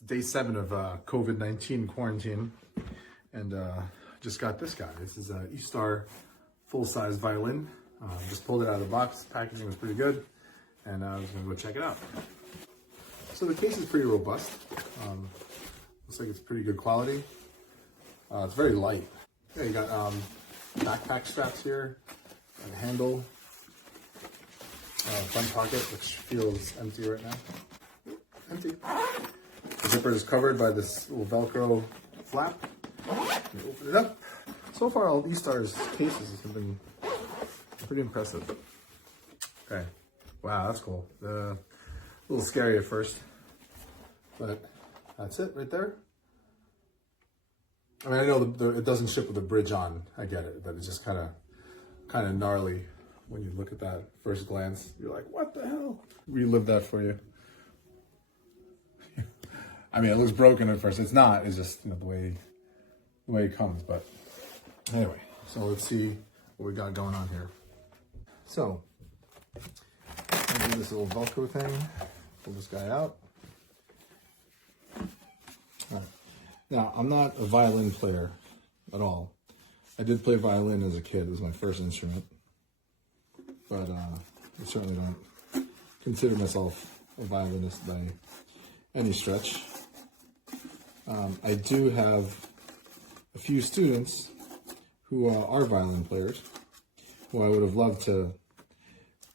It's day 7 of COVID-19 quarantine, and just got this guy. This is an Eastar full-size violin. Just pulled it out of the box. Packaging was pretty good, and I was gonna go check it out. So the case is pretty robust. Looks like it's pretty good quality. It's very light. Yeah, you got backpack straps here, and a handle, front pocket, which feels empty right now. Empty. The zipper is covered by this little Velcro flap. You open it up. So far, all Eastar's cases have been pretty impressive. Okay. Wow, that's cool. A little scary at first, but that's it right there. I mean, I know it doesn't ship with the bridge on. I get it, but it's just kind of gnarly when you look at that first glance. You're like, what the hell? Relive that for you. I mean, it looks broken at first. It's not. It's just, you know, the way it comes. But anyway, so let's see what we got going on here. So I'll do this little Velcro thing. Pull this guy out. All right. Now, I'm not a violin player at all. I did play violin as a kid. It was my first instrument. But I certainly don't consider myself a violinist by any stretch. I do have a few students who are violin players, who I would have loved to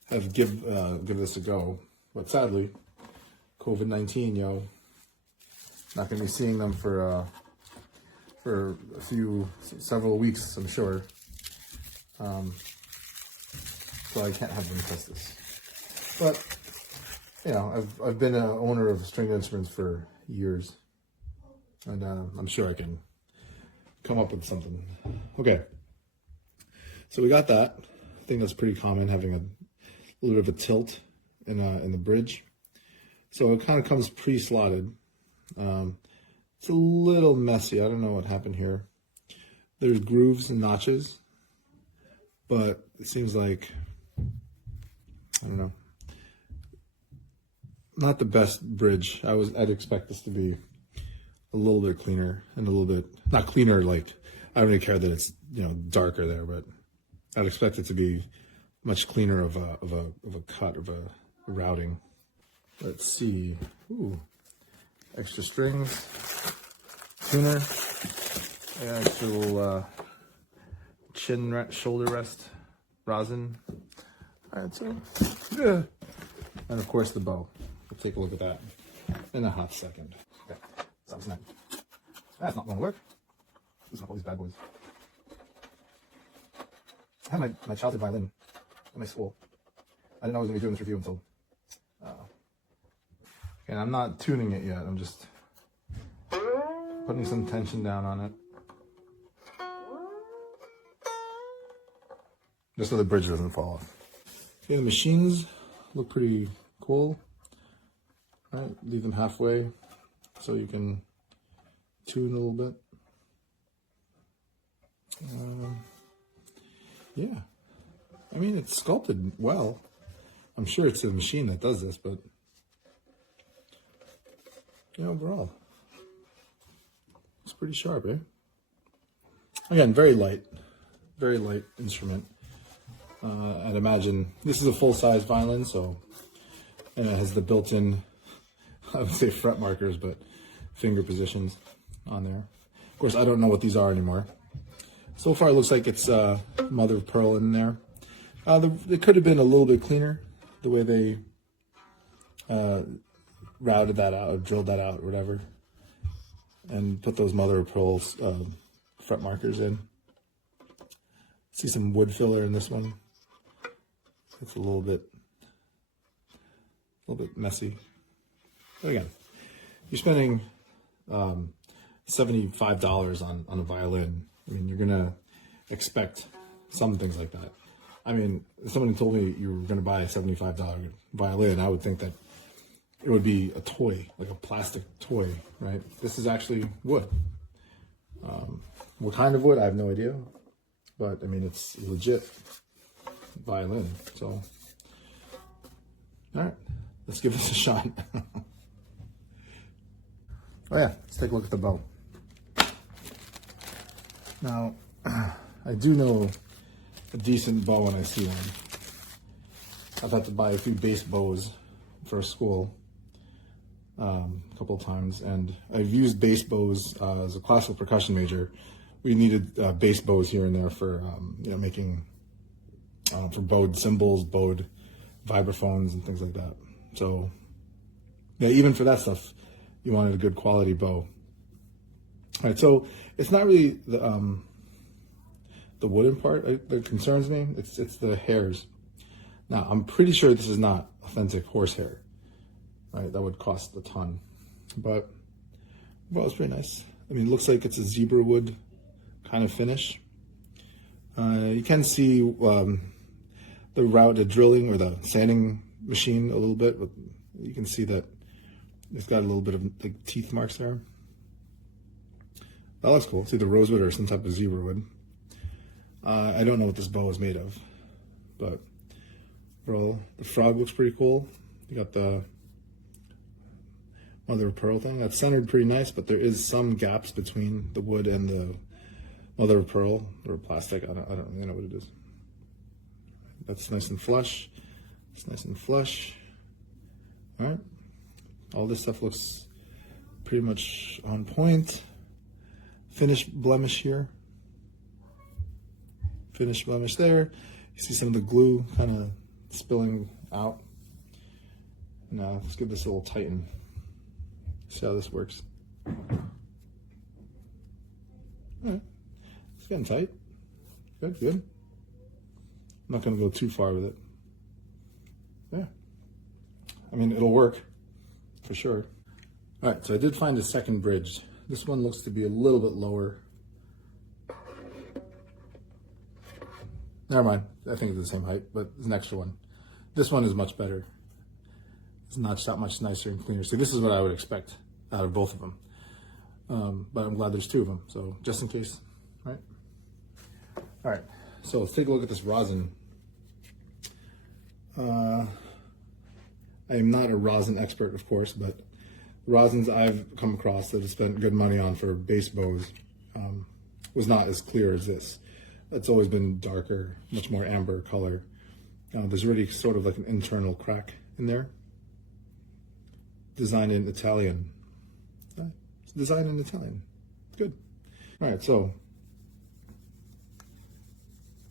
have give this a go. But sadly, COVID-19, not going to be seeing them for several weeks, I'm sure. So I can't have them test this. But you know, I've been an owner of stringed instruments for years, and I'm sure I can come up with something. Okay, so we got that. I think that's pretty common, having a little bit of a tilt in the bridge. So it kind of comes pre-slotted. It's a little messy. I don't know what happened here. There's grooves and notches, but it seems like, I don't know, not the best bridge. I'd expect this to be a little bit cleaner and a little bit, not cleaner, like, I don't really care that it's, you know, darker there, but I'd expect it to be much cleaner of a cut, of a routing. Let's see. Ooh, extra strings, tuner, and extra little shoulder rest, rosin. All right, so yeah, and of course the bow. We'll take a look at that in a hot second. Okay, sounds nice. That's not going to work. Listen up all these bad boys. I had my childhood violin in my school. I didn't know I was going to be doing this review until. And I'm not tuning it yet. I'm just putting some tension down on it, just so the bridge doesn't fall off. Okay, the machines look pretty cool. All right, leave them halfway so you can tune a little bit. Yeah, I mean, it's sculpted well. I'm sure it's a machine that does this, but yeah, overall, it's pretty sharp, eh? Again, very light instrument. I'd imagine this is a full-size violin, so, and it has the built-in, I would say fret markers, but finger positions on there. Of course, I don't know what these are anymore. So far, it looks like it's mother of pearl in there. It could have been a little bit cleaner, the way they routed that out, or drilled that out, or whatever, and put those mother of pearl fret markers in. See some wood filler in this one. It's a little bit messy. But again, you're spending $75 on a violin. I mean, you're gonna expect some things like that. I mean, if someone told me you were gonna buy a $75 violin, I would think that it would be a toy, like a plastic toy, right? This is actually wood. What kind of wood, I have no idea. But, I mean, it's legit violin. So, all right, let's give this a shot. Oh yeah, let's take a look at the bow. Now, I do know a decent bow when I see one. I've had to buy a few bass bows for school a couple of times, and I've used bass bows as a classical percussion major. We needed bass bows here and there for making for bowed cymbals, bowed vibraphones, and things like that. So yeah, even for that stuff, you wanted a good quality bow. All right, so it's not really the wooden part that concerns me. It's the hairs. Now, I'm pretty sure this is not authentic horsehair, right? That would cost a ton, but well, it's pretty nice. I mean, it looks like it's a zebra wood kind of finish. You can see the drilling or the sanding machine a little bit, but you can see that it's got a little bit of like teeth marks there. That looks cool. It's either rosewood or some type of zebra wood. I don't know what this bow is made of, but overall, the frog looks pretty cool. You got the mother of pearl thing. That's centered pretty nice, but there is some gaps between the wood and the mother of pearl or plastic. I don't really know what it is. That's nice and flush. It's nice and flush. All right. All this stuff looks pretty much on point. Finish blemish here. Finish blemish there. You see some of the glue kind of spilling out. Now let's give this a little tighten. See how this works. All right. It's getting tight. Good, good. I'm not going to go too far with it. Yeah. I mean, it'll work for sure. All right, so I did find a second bridge. This one looks to be a little bit lower. Never mind. I think it's the same height, but it's an extra one. This one is much better. It's not that much nicer and cleaner. So this is what I would expect out of both of them. But I'm glad there's two of them. So just in case, right? All right. So let's take a look at this rosin. I am not a rosin expert, of course, but the rosins I've come across that have spent good money on for bass bows was not as clear as this. It's always been darker, much more amber color. There's already sort of like an internal crack in there. Designed in Italian. It's designed in Italian. Good. All right, so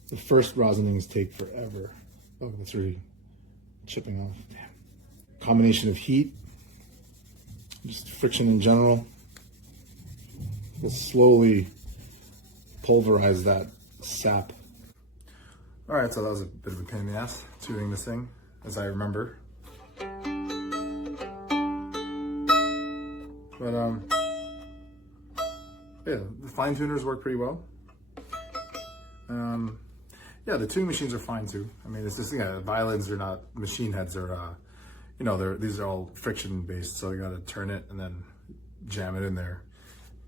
the first rosinings take forever. Oh, that's really chipping off. Damn. Combination of heat, just friction in general, will slowly pulverize that sap. All right, so that was a bit of a pain in the ass, tuning this thing, as I remember. But yeah, the fine tuners work pretty well. Yeah, the tuning machines are fine too. I mean, it's just, yeah, violins are not machine heads. They're, these are all friction based, so you got to turn it and then jam it in there.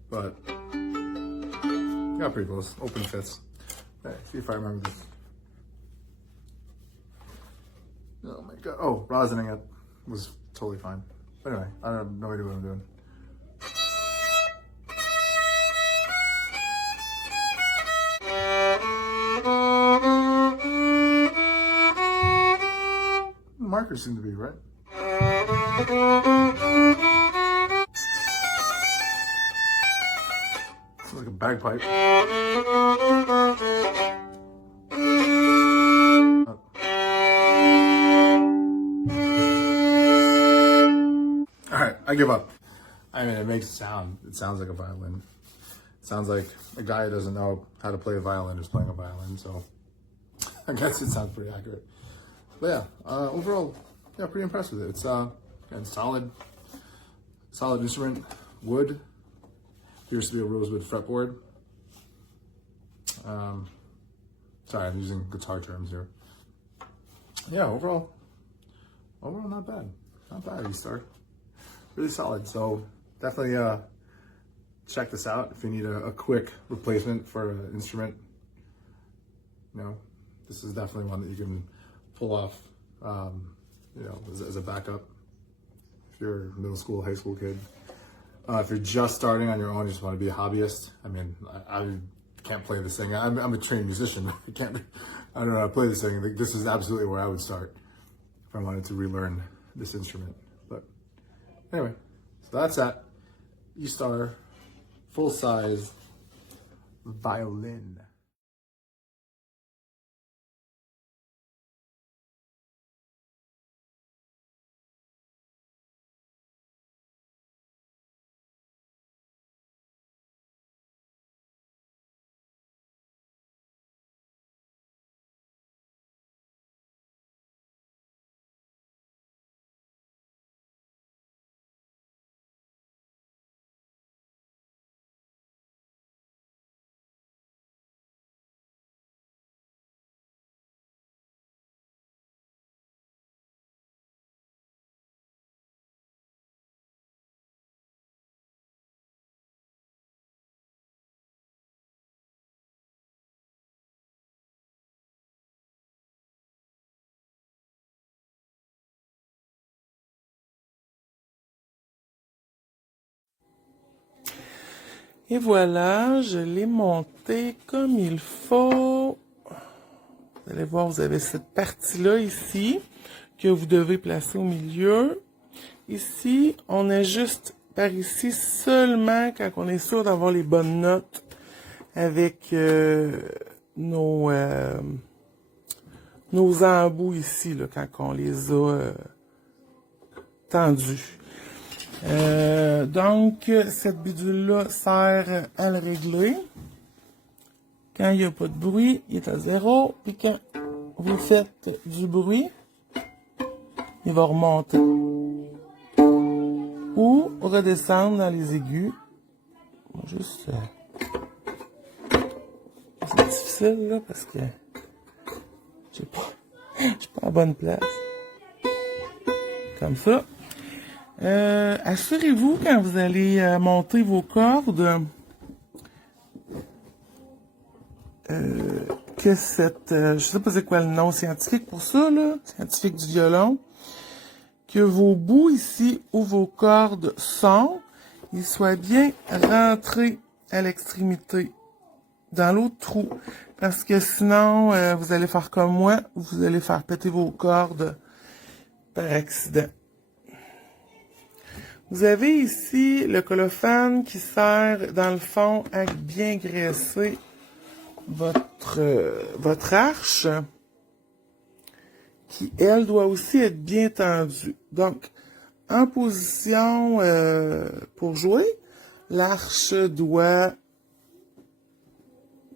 But yeah, pretty close. Open fits. Okay, see if I remember this. Oh my god! Oh, rosining it was totally fine. But anyway, I have no idea what I'm doing. Markers seem to be right. Sounds like a bagpipe. All right, I give up. I mean, it makes sound. It sounds like a violin. It sounds like a guy who doesn't know how to play a violin is playing a violin, so I guess it sounds pretty accurate. But yeah, overall, yeah, pretty impressed with it. It's solid instrument. Wood. Appears to be a rosewood fretboard. Sorry, I'm using guitar terms here. Yeah, overall not bad. Not bad, Eastar. Really solid. So definitely check this out if you need a quick replacement for an instrument. This is definitely one that you can pull off, as a backup if you're a middle school, high school kid. If you're just starting on your own, you just want to be a hobbyist. I mean, I can't play this thing. I'm a trained musician. I don't know how to play this thing. This is absolutely where I would start if I wanted to relearn this instrument. But anyway, so that's that Eastar full-size violin. Et voilà, je l'ai monté comme il faut. Vous allez voir, vous avez cette partie-là ici que vous devez placer au milieu. Ici, on ajuste par ici seulement quand on est sûr d'avoir les bonnes notes avec nos embouts ici, là, quand on les a tendus. Donc, cette bidule-là sert à le régler. Quand il n'y a pas de bruit, il est à 0. Puis quand vous faites du bruit, il va remonter. Ou redescendre dans les aigus. Juste... c'est difficile, là, parce que je suis pas à la bonne place. Comme ça. Assurez-vous, quand vous allez monter vos cordes, que cette... je sais pas c'est quoi le nom scientifique pour ça, là, scientifique du violon, que vos bouts ici, où vos cordes sont, ils soient bien rentrés à l'extrémité, dans l'autre trou. Parce que sinon, vous allez faire comme moi, vous allez faire péter vos cordes par accident. Vous avez ici le colophane qui sert, dans le fond, à bien graisser votre arche, qui, elle, doit aussi être bien tendue. Donc, en position pour jouer, l'arche doit...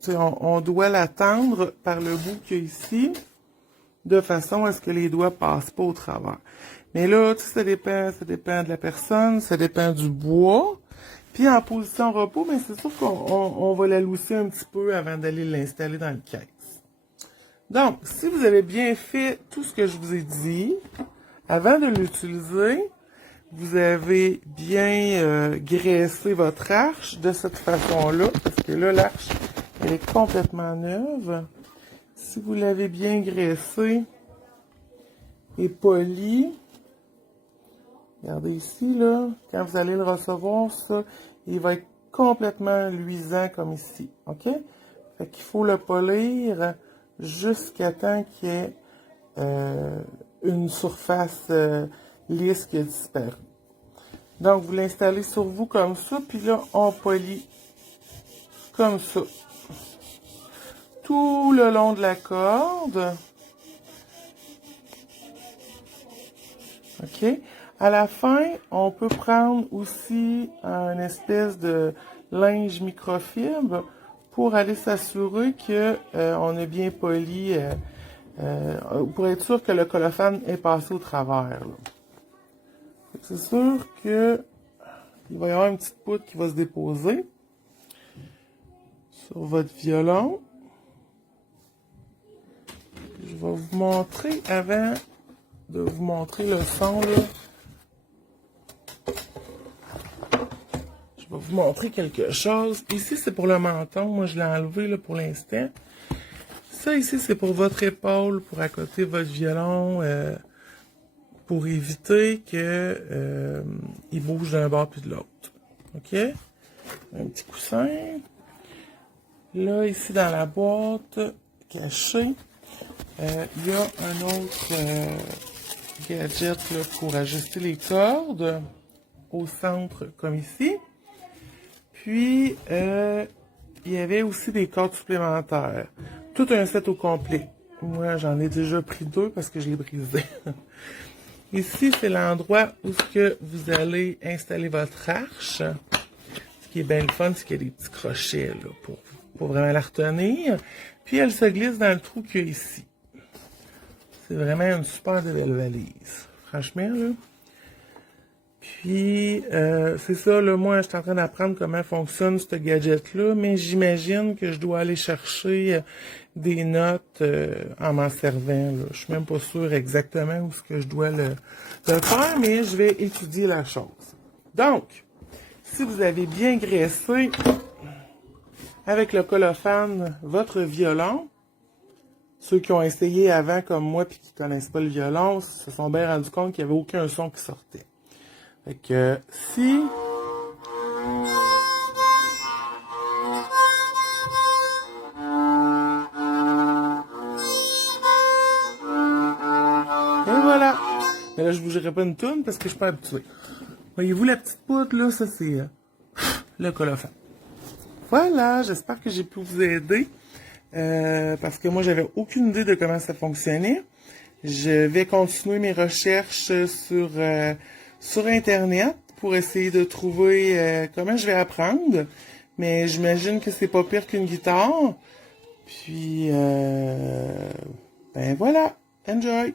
On doit la tendre par le bout qu'il y a ici, de façon à ce que les doigts passent pas au travers. Mais là, ça dépend de la personne, ça dépend du bois. Puis en position repos, mais c'est sûr qu'on va la lousser un petit peu avant d'aller l'installer dans le caisse. Donc, si vous avez bien fait tout ce que je vous ai dit, avant de l'utiliser, vous avez bien graissé votre arche de cette façon-là, parce que là, l'arche, elle est complètement neuve. Si vous l'avez bien graissé et poli, regardez ici, là, quand vous allez le recevoir, ça, il va être complètement luisant comme ici, ok? Fait qu'il faut le polir jusqu'à temps qu'il y ait une surface lisse qui a disparu. Donc, vous l'installez sur vous comme ça, puis là, on polit comme ça. Tout le long de la corde. OK? À la fin, on peut prendre aussi une espèce de linge microfibre pour aller s'assurer que on est bien poli, pour être sûr que le colophane est passé au travers. C'est sûr que il va y avoir une petite poudre qui va se déposer sur votre violon. Je vais vous montrer, avant de vous montrer le son, là, je vais vous montrer quelque chose. Ici, c'est pour le menton. Moi, je l'ai enlevé là, pour l'instant. Ça, ici, c'est pour votre épaule, pour accoter votre violon, pour éviter que il bouge d'un bord puis de l'autre. OK? Un petit coussin. Là, ici, dans la boîte cachée, il y a un autre gadget là, pour ajuster les cordes au centre, comme ici. Puis, il y avait aussi des cordes supplémentaires. Tout un set au complet. Moi, j'en ai déjà pris 2 parce que je l'ai brisé. Ici, c'est l'endroit où vous allez installer votre arche. Ce qui est bien le fun, c'est qu'il y a des petits crochets là, pour vraiment la retenir. Puis, elle se glisse dans le trou qu'il y a ici. C'est vraiment une super belle valise. Franchement, là. Puis, c'est ça, là, moi, je suis en train d'apprendre comment fonctionne ce gadget-là, mais j'imagine que je dois aller chercher des notes en m'en servant, là. Je suis même pas sûre exactement où est-ce que je dois le faire, mais je vais étudier la chose. Donc, si vous avez bien graissé avec le colophane votre violon, ceux qui ont essayé avant comme moi puis qui connaissent pas le violon se sont bien rendus compte qu'il n'y avait aucun son qui sortait. Fait que si et voilà. Mais là je bougerai pas une toune parce que je suis pas habitué. Voyez-vous la petite poutre là, ça c'est le colophane. Voilà, j'espère que j'ai pu vous aider. Parce que moi, j'avais aucune idée de comment ça fonctionnait. Je vais continuer mes recherches sur Internet pour essayer de trouver comment je vais apprendre. Mais j'imagine que c'est pas pire qu'une guitare. Puis, ben voilà, enjoy!